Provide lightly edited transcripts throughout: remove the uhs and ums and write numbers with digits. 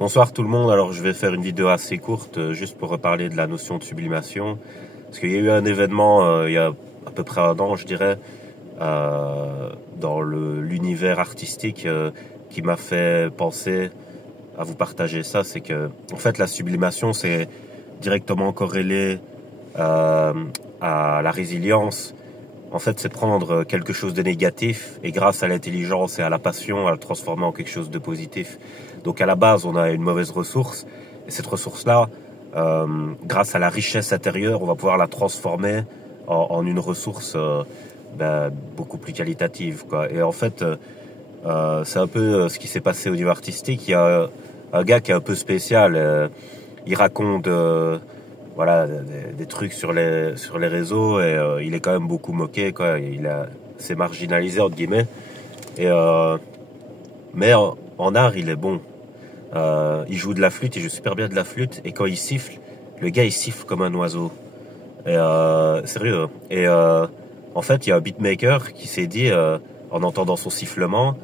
Bonsoir tout le monde, alors je vais faire une vidéo assez courte juste pour reparler de la notion de sublimation. Parce qu'il y a eu un événement il y a à peu près un an je dirais, dans l'univers artistique qui m'a fait penser à vous partager ça. C'est que en fait la sublimation c'est directement corrélé à la résilience. En fait, c'est prendre quelque chose de négatif et grâce à l'intelligence et à la passion, à le transformer en quelque chose de positif. Donc à la base, on a une mauvaise ressource et cette ressource-là, grâce à la richesse intérieure, on va pouvoir la transformer en une ressource beaucoup plus qualitative, quoi. Et en fait, c'est un peu ce qui s'est passé au niveau artistique. Il y a un gars qui est un peu spécial. Il raconte voilà des trucs sur les réseaux et il est quand même beaucoup moqué, quoi. C'est marginalisé entre guillemets et mais en art il est bon. Il joue de la flûte, il joue super bien de la flûte et quand il siffle, le gars il siffle comme un oiseau et sérieux. Et en fait il y a un beatmaker qui s'est dit en entendant son sifflement,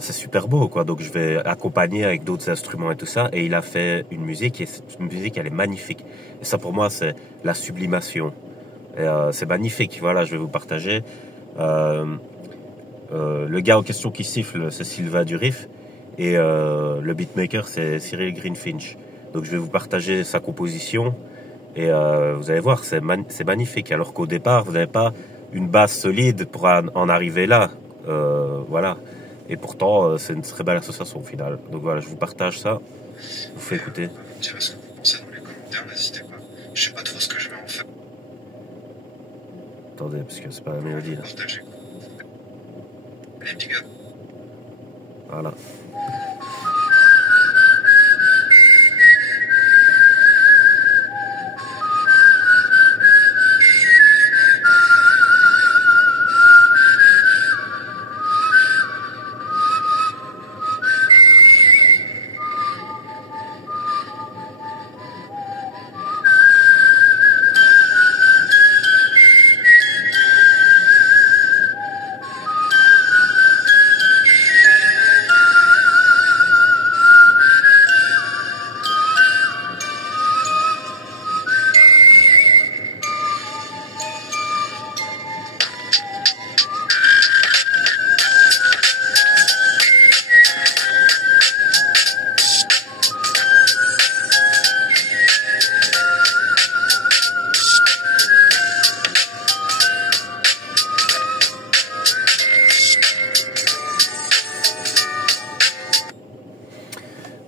c'est super beau, quoi. Donc je vais accompagner avec d'autres instruments et tout ça. Et il a fait une musique et cette musique elle est magnifique. Et ça pour moi c'est la sublimation. Et c'est magnifique. Voilà, je vais vous partager. Le gars en question qui siffle c'est Sylvain Durif et le beatmaker c'est Cyril Greenfinch. Donc je vais vous partager sa composition et vous allez voir c'est magnifique. Alors qu'au départ vous n'avez pas une base solide pour en arriver là. Voilà. Et pourtant, c'est une très belle association au final. Donc voilà, je vous partage ça. Je vous fais écouter. Me dire ce que vous pensez dans les commentaires, n'hésitez pas. Je sais pas trop ce que je vais en faire. Attendez, parce que c'est pas la mélodie là. Partagez. Allez, big up. Voilà.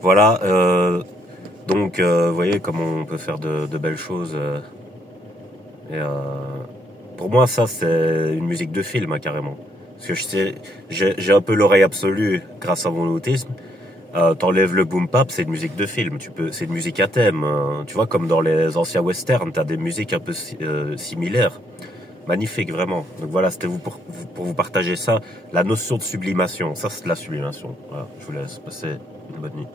Voilà, donc vous voyez comment on peut faire de belles choses. Et pour moi, ça c'est une musique de film, hein, carrément. Parce que j'ai un peu l'oreille absolue grâce à mon autisme. T'enlèves le boom bap, c'est une musique de film. C'est une musique à thème. Tu vois, comme dans les anciens westerns, t'as des musiques un peu similaires. Magnifique, vraiment. Donc voilà, c'était pour vous partager ça. La notion de sublimation, ça c'est de la sublimation. Voilà, je vous laisse passer une bonne nuit.